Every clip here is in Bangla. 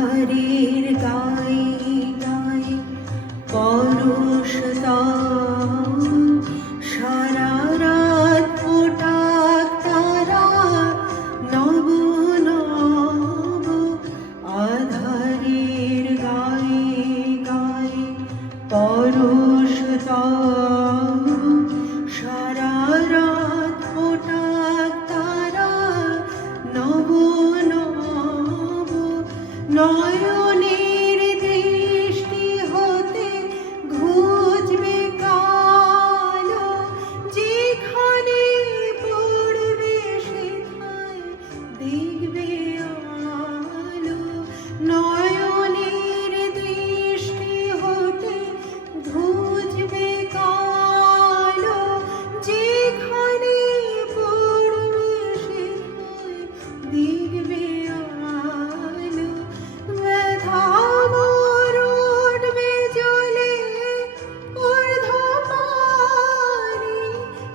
আধারের গায়ে গায়ে পরশতাম, সারা রাত ফোটাক তারা নব নব। আধারের গায়ে গায়ে পরশতাম, সারা রাত ফোটাক তারা নব নব। নয়নের দৃষ্টি হতে ঘুচবে কালো, যেখানে পড়বে সেথায় দেখবে আলো। নয়নের দৃষ্টি হতে ঘুচবে কালো, যেখানে পড়বে সেথায় দেখবে আলো। ব্যথা মোর উঠবে জ্বলে ঊর্ধ্বপানে,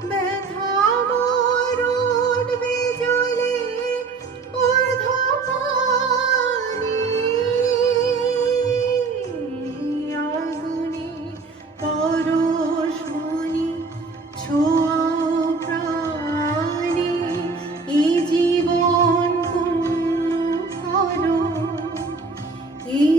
ব্যথা মোর উঠবে জ্বলে ঊর্ধ্বপানে। আগুনে পরশমণি ছোঁয়াও প্রাণে, এই জীবন পূর্ণ করো, এই